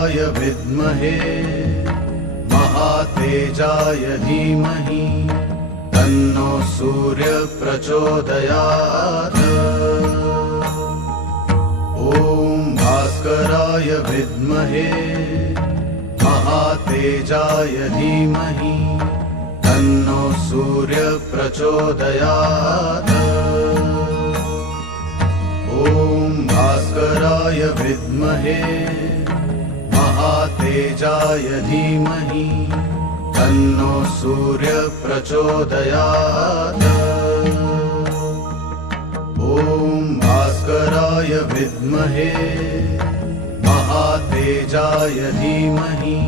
भास्कराय विद्महे महातेजाय धीमहि तन्नो सूर्य प्रचोदयात्। ॐ भास्कराय विद्महे महातेजाय धीमहि तन्नो सूर्य प्रचोदयात्। ॐ भास्कराय विद्महे महातेजाय धीमहि तन्नो सूर्य प्रचोदयात्। ॐ भास्कराय विद्महे महातेजाय धीमहि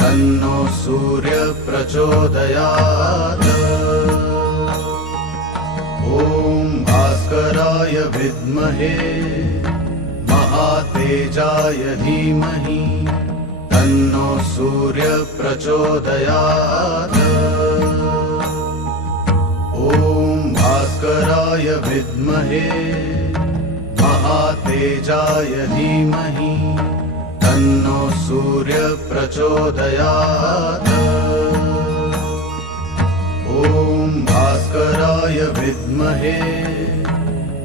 तन्नो सूर्य प्रचोदयात्। ॐ भास्कराय विद्महे महातेजाय धीमहि तन्नो सूर्य प्रचोदयात्। ॐ भास्कराय विद्महे महातेजाय धीमहि तन्नो सूर्य प्रचोदयात्। ॐ भास्कराय विद्महे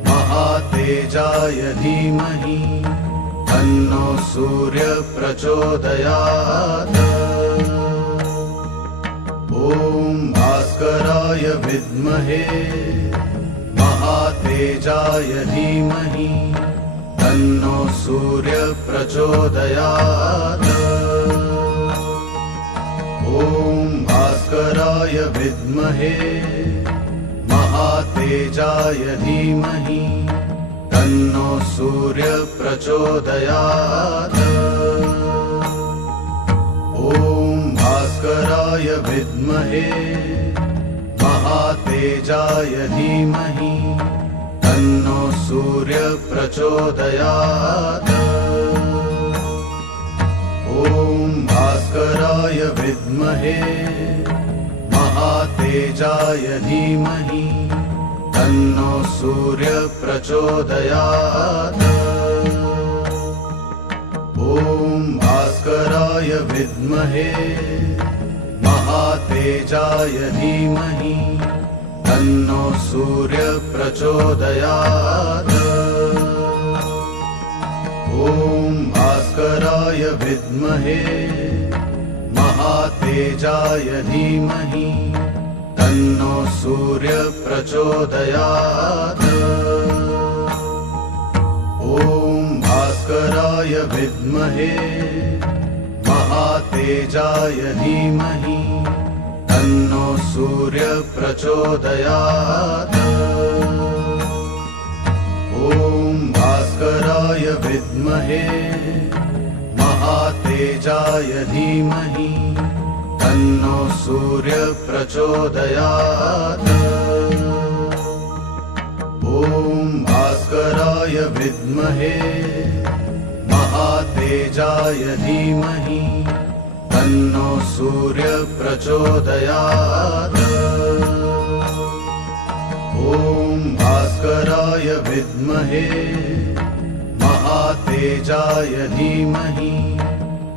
महातेजाय धीमहि तन्नो सूर्य प्रचोदयात्। ॐ भास्कराय विद्महे महातेजाय धीमहि तन्नो सूर्य प्रचोदयात्। ॐ भास्कराय विद्महे महातेजाय धीमहि तन्नो सूर्य प्रचोदयात्। ॐ भास्कराय विद्महे महातेजाय धीमहि तन्नो सूर्य प्रचोदयात्। ॐ भास्कराय विद्महे महातेजाय धीमहि तन्नो सूर्य प्रचोदयात्। ॐ भास्कराय विद्महे महातेजाय धीमहि तन्नो सूर्य प्रचोदयात्। ॐ भास्कराय विद्महे महातेजाय धीमहि तन्नो सूर्य प्रचोदयात्। ॐ भास्कराय विद्महे महातेजाय धीमहि तन्नो सूर्य प्रचोदयात्। ॐ भास्कराय विद्महे महातेजाय धीमहि तन्नो सूर्य प्रचोदयात्। ॐ भास्कराय विद्महे महातेजाय धीमहि तन्नो सूर्य प्रचोदयात्। ॐ भास्कराय विद्महे महातेजाय धीमहि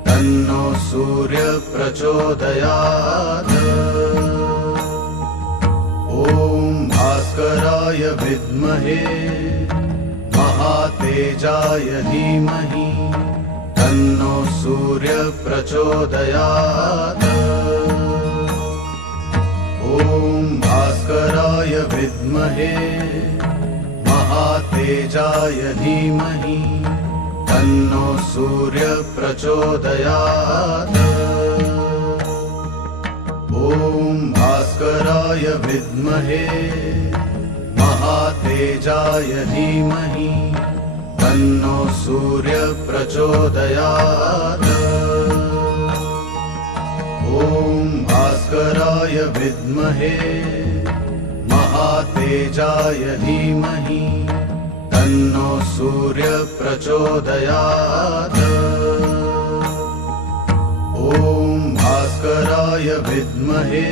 तन्नो सूर्य प्रचोदयात्। ॐ भास्कराय विद्महे महातेजाय धीमहि तन्नो सूर्य प्रचोदयात्। ॐ भास्कराय विद्महे महातेजाय धीमहि तन्नो सूर्य प्रचोदयात्। ॐ भास्कराय विद्महे महातेजाय धीमहि तन्नो सूर्य प्रचोदयात्। ॐ भास्कराय विद्महे महातेजाय धीमहि तन्नो सूर्य प्रचोदयात्। ॐ भास्कराय विद्महे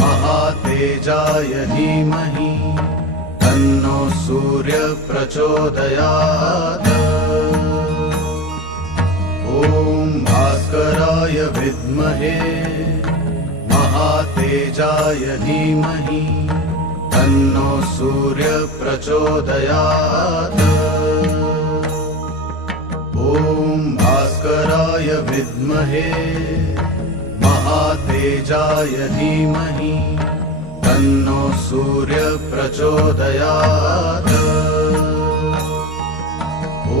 महातेजाय धीमहि तन्नो सूर्य प्रचोदयात्। भास्कराय विद्महे महातेजाय धीमहि तन्नो सूर्य प्रचोदयात्। ॐ भास्कराय विद्महे महातेजाय धीमहि तन्नो सूर्य प्रचोदयात्।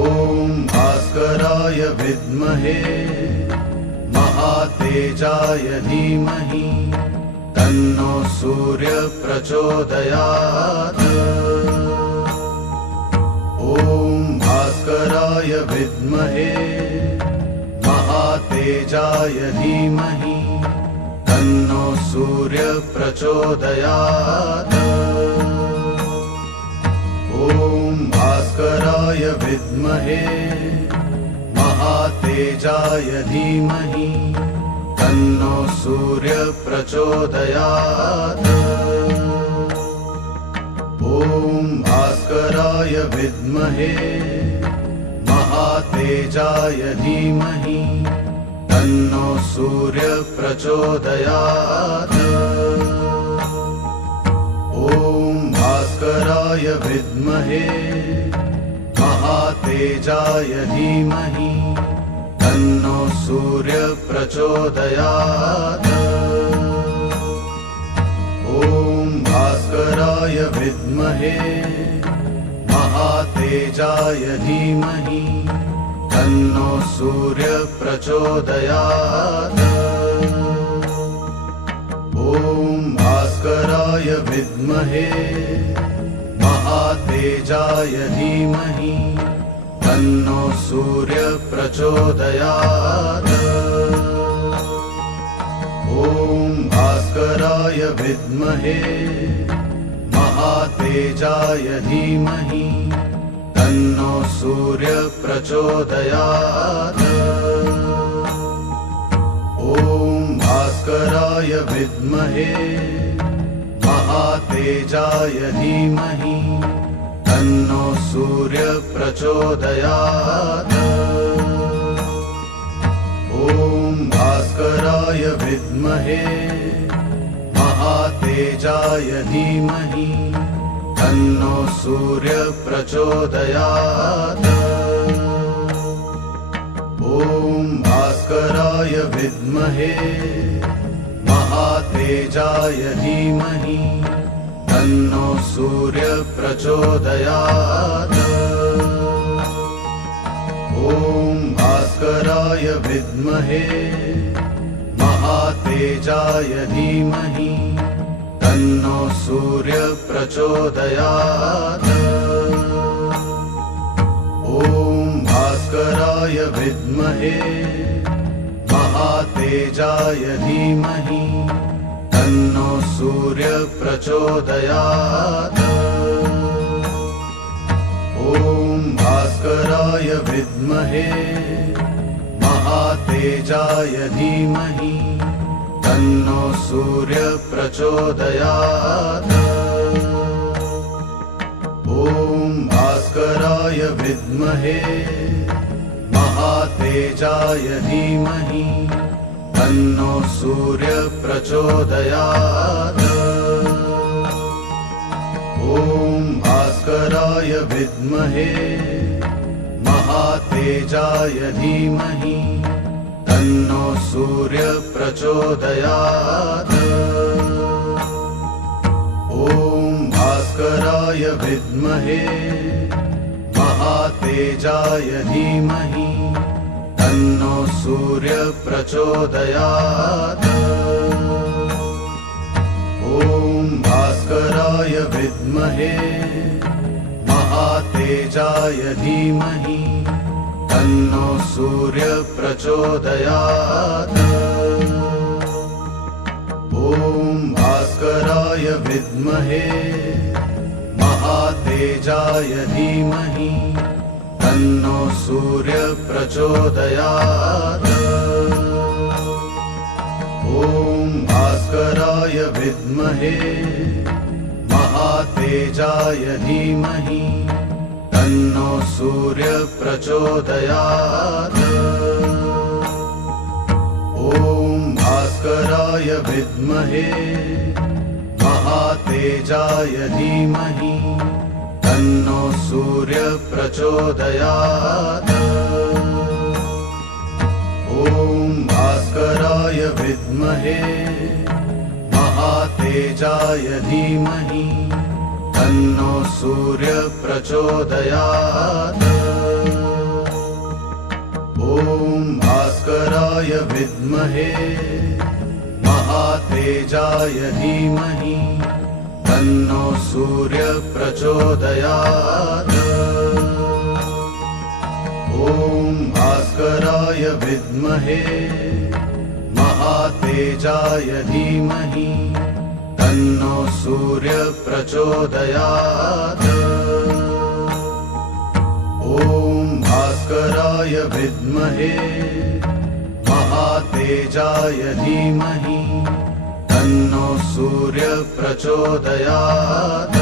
ॐ भास्कराय विद्महे महातेजाय धीमहि तन्नो सूर्य प्रचोदयात्। ॐ भास्कराय विद्महे महातेजाय धीमहि तन्नो सूर्य प्रचोदयात्। ॐ भास्कराय विद्महे महातेजाय धीमहि तन्नो सूर्य प्रचोदयात्। ॐ भास्कराय विद्महे महातेजाय धीमहि तन्नो सूर्य प्रचोदयात्। ॐ भास्कराय विद्महे महातेजाय धीमहि तन्नो सूर्य प्रचोदयात्। ॐ भास्कराय विद्महे महातेजाय धीमहि तन्नो सूर्य प्रचोदयात्। ॐ भास्कराय विद्महे महातेजाय धीमहि तन्नो सूर्य प्रचोदयात्। ॐ भास्कराय विद्महे महातेजाय धीमहि तन्नो सूर्य प्रचोदयात्। ॐ भास्कराय विद्महे महातेजाय धीमहि तन्नो सूर्य प्रचोदयात्। ॐ भास्कराय विद्महे महातेजाय धीमहि तन्नो सूर्य प्रचोदयात्। ॐ भास्कराय विद्महे महातेजाय धीमहि तन्नो सूर्य प्रचोदयात्। ॐ भास्कराय विद्महे महातेजाय धीमहि तन्नो सूर्य प्रचोदयात्। ॐ भास्कराय विद्महे महातेजाय धीमहि तन्नो सूर्य प्रचोदयात्। ॐ भास्कराय विद्महे महातेजाय धीमहि तन्नो सूर्य प्रचोदयात्। ॐ भास्कराय विद्महे महातेजाय धीमहि तन्नो सूर्य प्रचोदयात्। ॐ भास्कराय विद्महे महातेजाय धीमहि तन्नो सूर्य प्रचोदयात्। ॐ भास्कराय विद्महे महातेजाय धीमहि तन्नो सूर्य प्रचोदयात्। ॐ भास्कराय विद्महे महातेजाय धीमहि तन्नो सूर्य प्रचोदयात्। ॐ भास्कराय विद्महे महातेजाय धीमहि तन्नो सूर्य प्रचोदयात्। ॐ भास्कराय विद्महे महातेजाय धीमहि तन्नो सूर्य प्रचोदयात्। भास्कराय विद्महे महातेजाय धीमहि तन्नो सूर्य प्रचोदयात्। ॐ भास्कराय विद्महे महातेजाय धीमहि तन्नो सूर्य प्रचोदयात्। ॐ भास्कराय विद्महे महातेजाय धीमहि तन्नो सूर्य प्रचोदयात्। ॐ भास्कराय विद्महे महातेजाय धीमहि तन्नो सूर्य प्रचोदयात्। ॐ भास्कराय विद्महे महातेजाय धीमहि तन्नो सूर्य प्रचोदयात्।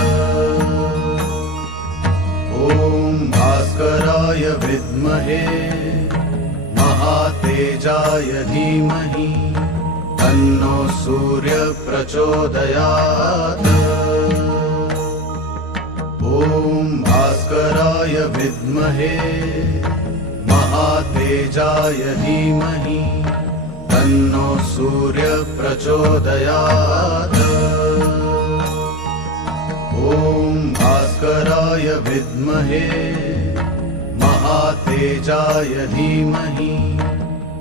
ॐ भास्कराय विद्महे महातेजाय धीमहि तन्नो सूर्य प्रचोदयात्। ॐ भास्कराय विद्महे महातेजाय धीमहि तन्नो सूर्य प्रचोदयात्। ॐ भास्कराय विद्महे महातेजाय धीमहि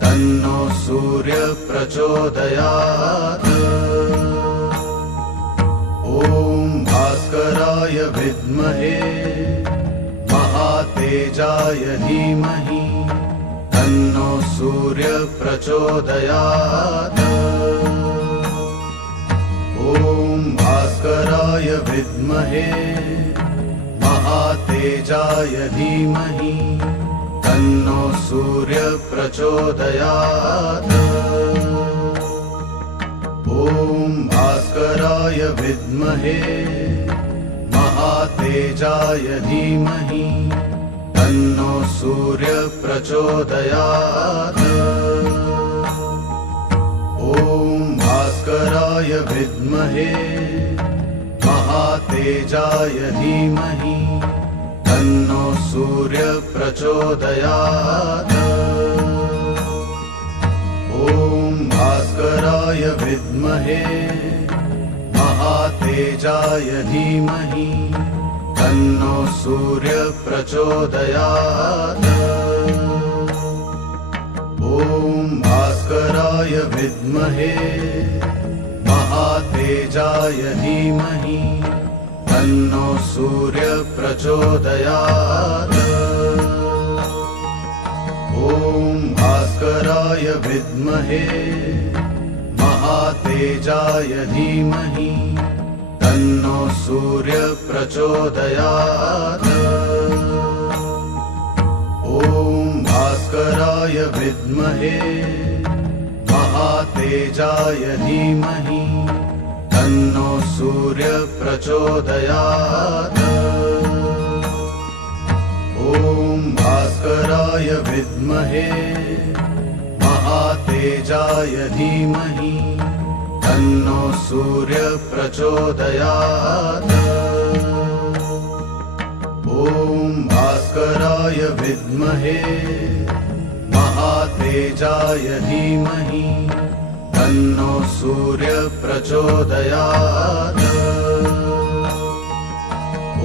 तन्नो सूर्य प्रचोदयात्। ॐ भास्कराय विद्महे महातेजाय धीमहि तन्नो सूर्य प्रचोदयात्। ॐ भास्कराय विद्महे महातेजाय धीमहि तन्नो सूर्य प्रचोदयात्। ॐ भास्कराय विद्महे महातेजाय धीमहि तन्नो सूर्य प्रचोदयात्। ॐ भास्कराय विद्महे महातेजाय धीमहि तन्नो सूर्य प्रचोदयात्। ॐ भास्कराय विद्महे महातेजाय धीमहि तन्नो सूर्य प्रचोदयात्। ॐ भास्कराय विद्महे महातेजाय धीमहि तन्नो सूर्य प्रचोदयात्। ॐ भास्कराय विद्महे महातेजाय धीमहि तन्नो सूर्य प्रचोदयात्। ॐ भास्कराय विद्महे महातेजाय धीमहि तन्नो सूर्य प्रचोदयात्। ॐ भास्कराय विद्महे महातेजाय धीमहि तन्नो सूर्य प्रचोदयात्। ॐ भास्कराय विद्महे महातेजाय धीमहि तन्नो सूर्य प्रचोदयात्।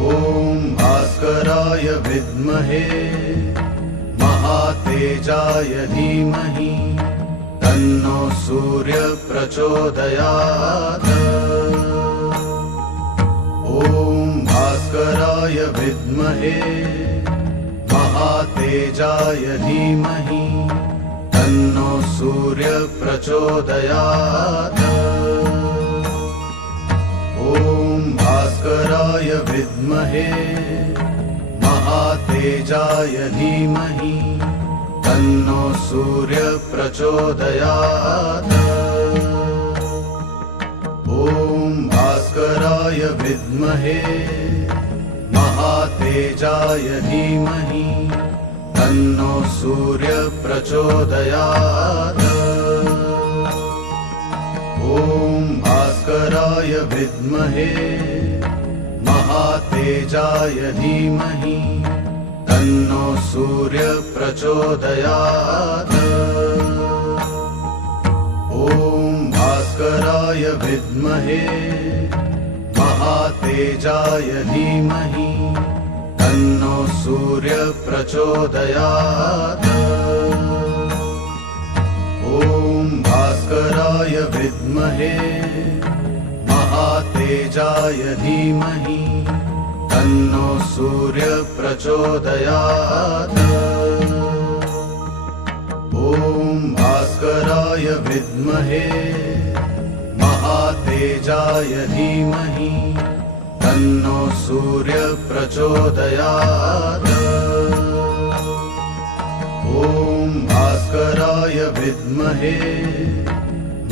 ॐ भास्कराय विद्महे महातेजाय धीमहि तन्नो सूर्य प्रचोदयात्। ॐ भास्कराय विद्महे महातेजाय धीमहि तन्नो सूर्य प्रचोदयात्। ॐ भास्कराय विद्महे महातेजाय धीमहि तन्नो सूर्य प्रचोदयात्। ॐ भास्कराय विद्महे महातेजाय धीमहि तन्नो सूर्य प्रचोदयात्। ॐ भास्कराय विद्महे महातेजाय धीमहि तन्नो सूर्य प्रचोदयात्। ॐ भास्कराय विद्महे महातेजाय धीमहि तन्नो सूर्य प्रचोदयात्। ॐ भास्कराय विद्महे महातेजाय धीमहि तन्नो सूर्य प्रचोदयात्। ॐ भास्कराय विद्महे महातेजाय धीमहि तन्नो सूर्य प्रचोदयात्। ॐ भास्कराय विद्महे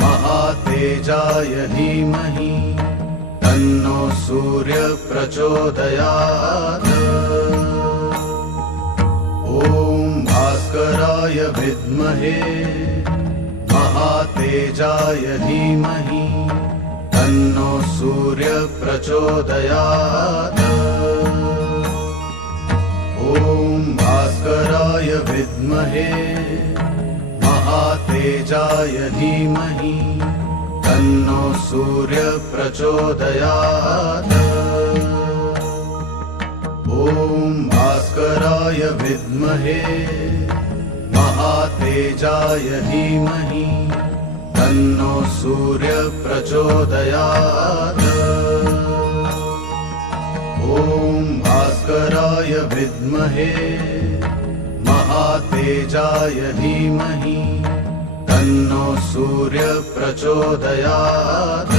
महातेजाय धीमहि तन्नो सूर्य प्रचोदयात्। ॐ भास्कराय विद्महे महातेजाय धीमहि तन्नो सूर्य प्रचोदयात्। ॐ भास्कराय विद्महे महातेजाय धीमहि तन्नो सूर्य प्रचोदयात्। ॐ भास्कराय विद्महे महातेजाय धीमहि तन्नो सूर्य प्रचोदयात्। ॐ भास्कराय विद्महे महातेजाय धीमहि तन्नो सूर्य प्रचोदयात्।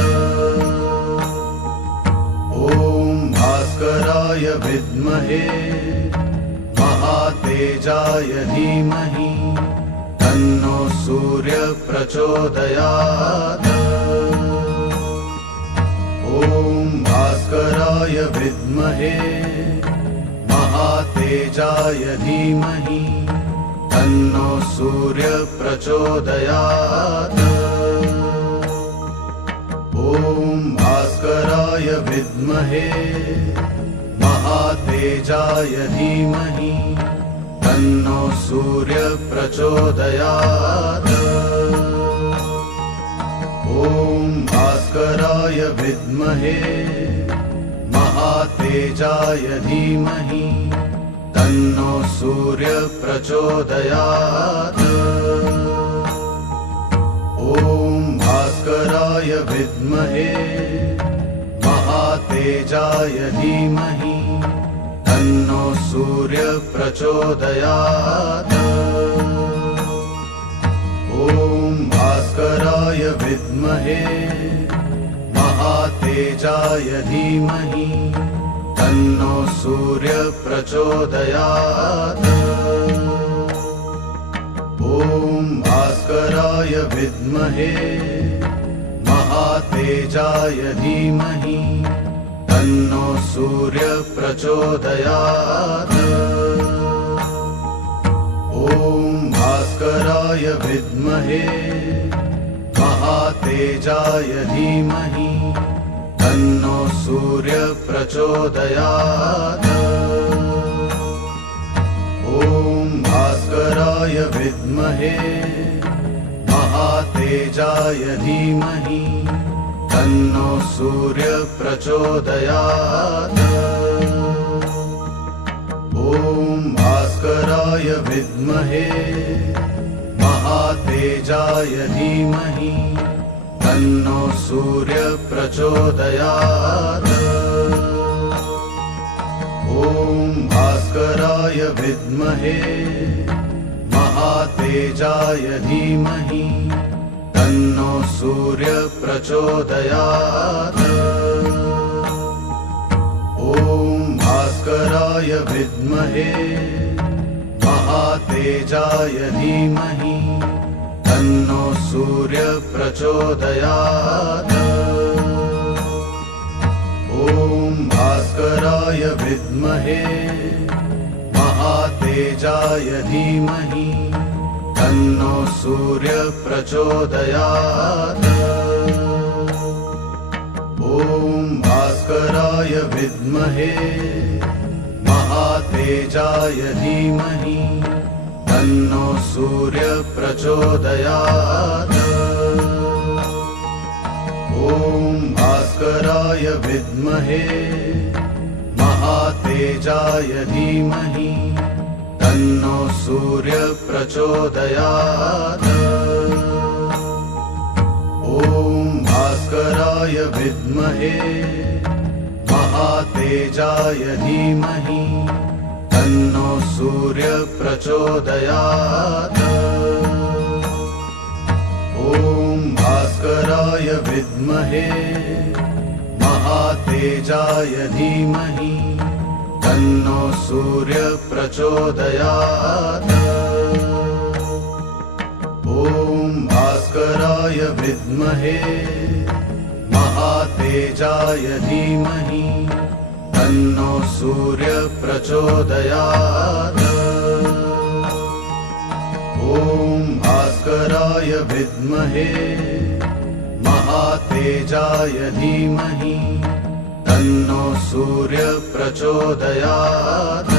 ॐ भास्कराय विद्महे महातेजाय धीमहि तन्नो सूर्य प्रचोदयात्। ॐ भास्कराय विद्महे महातेजाय धीमहि तन्नो सूर्य प्रचोदयात्। ॐ भास्कराय विद्महे महातेजाय धीमहि तन्नो सूर्य प्रचोदयात्। ॐ भास्कराय विद्महे महातेजाय धीमहि तन्नो सूर्य प्रचोदयात्। ॐ भास्कराय विद्महे महातेजाय धीमहि तन्नो सूर्य प्रचोदयात्। ॐ भास्कराय विद्महे महातेजाय धीमहि तन्नो सूर्य प्रचोदयात्। ॐ भास्कराय विद्महे महातेजाय धीमहि तन्नो सूर्य प्रचोदयात्। ॐ भास्कराय विद्महे महातेजाय धीमहि तन्नो सूर्य प्रचोदयात्। ॐ भास्कराय विद्महे महातेजाय धीमहि तन्नो सूर्य प्रचोदयात्। ॐ भास्कराय विद्महे महातेजाय धीमहि तन्नो सूर्य प्रचोदयात्। ॐ भास्कराय विद्महे महातेजाय धीमहि तन्नो सूर्य प्रचोदयात्। ॐ भास्कराय विद्महे महातेजाय धीमहि तन्नो सूर्य प्रचोदयात्। ॐ भास्कराय विद्महे महातेजाय धीमहि तन्नो सूर्य प्रचोदयात्। भास्कराय विद्महे महातेजाय धीमहि तन्नो सूर्य प्रचोदयात्। ॐ भास्कराय विद्महे महातेजाय धीमहि तन्नो सूर्य प्रचोदयात्। ॐ भास्कराय विद्महे महातेजाय धीमहि तन्नो सूर्य प्रचोदयात्। ॐ भास्कराय विद्महे महातेजाय धीमहि तन्नो सूर्य प्रचोदयात्। ॐ भास्कराय विद्महे महातेजाय धीमहि तन्नो सूर्य प्रचोदयात्। ॐ भास्कराय विद्महे महातेजाय धीमहि तन्नो सूर्य प्रचोदयात्।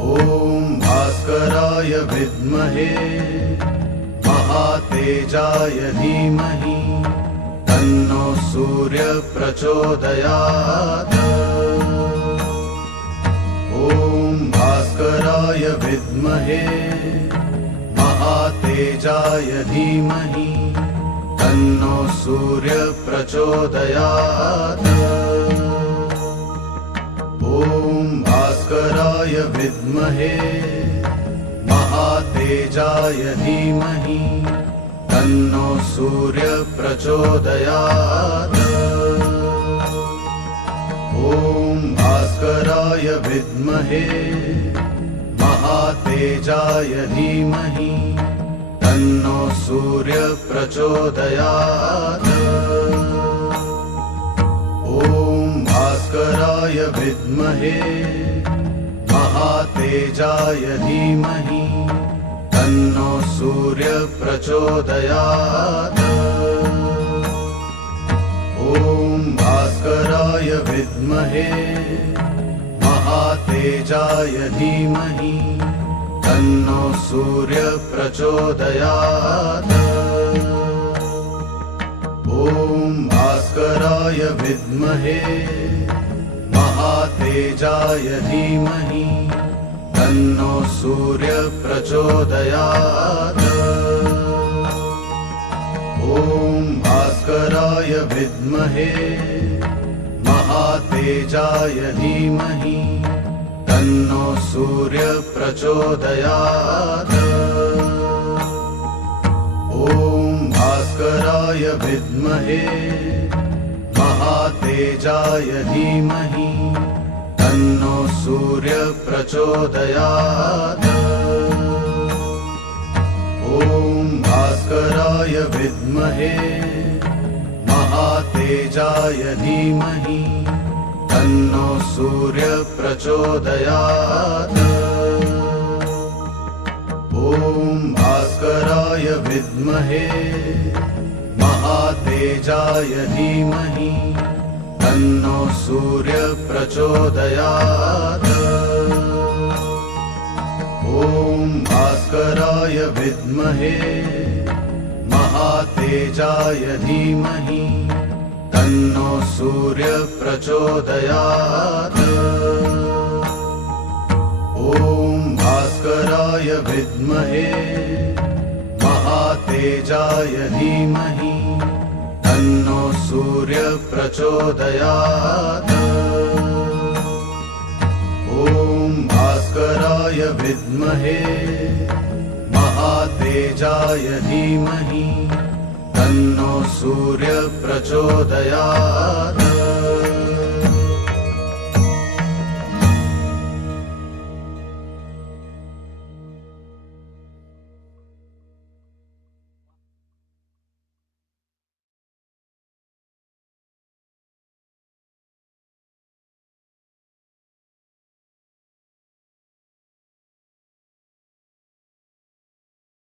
ॐ भास्कराय विद्महे महातेजाय धीमहि तन्नो सूर्य प्रचोदयात्। ॐ भास्कराय विद्महे महातेजाय धीमहि तन्नो सूर्य प्रचोदयात्। ॐ भास्कराय विद्महे महातेजाय धीमहि तन्नो सूर्य प्रचोदयात्। ॐ भास्कराय विद्महे महातेजाय धीमहि तन्नो सूर्य प्रचोदयात्। ॐ भास्कराय विद्महे महातेजाय धीमहि तन्नो सूर्य प्रचोदयात्। ॐ भास्कराय विद्महे महातेजाय धीमहि तन्नो सूर्य प्रचोदयात्। ॐ भास्कराय विद्महे महातेजाय धीमहि तन्नो सूर्य प्रचोदयात्। ॐ भास्कराय विद्महे महातेजाय धीमहि तन्नो सूर्य प्रचोदयात्। ॐ भास्कराय विद्महे महातेजाय धीमहि तन्नो सूर्य प्रचोदयात्। ॐ भास्कराय विद्महे महातेजाय धीमहि तन्नो सूर्य प्रचोदयात्। ॐ भास्कराय विद्महे महातेजाय धीमहि तन्नो सूर्य प्रचोदयात्। ॐ भास्कराय विद्महे महातेजाय धीमहि तन्नो सूर्य प्रचोदयात्। ॐ भास्कराय विद्महे महातेजाय धीमहि तन्नो सूर्य प्रचोदयात्। ॐ भास्कराय विद्महे महातेजाय धीमहि तन्नो सूर्य प्रचोदयात्।